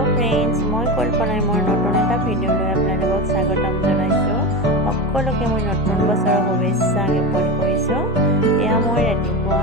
Hello' friends, মই কল্পনাই মোৰ নতুন এটা ভিডিঅ'লৈ আপোনালোকক স্বাগতম জনাইছোঁ। সকলোকে মই নতুন বছৰৰ শুভেচ্ছা জ্ঞাপন কৰিছোঁ। এয়া মই ৰাতিপুৱা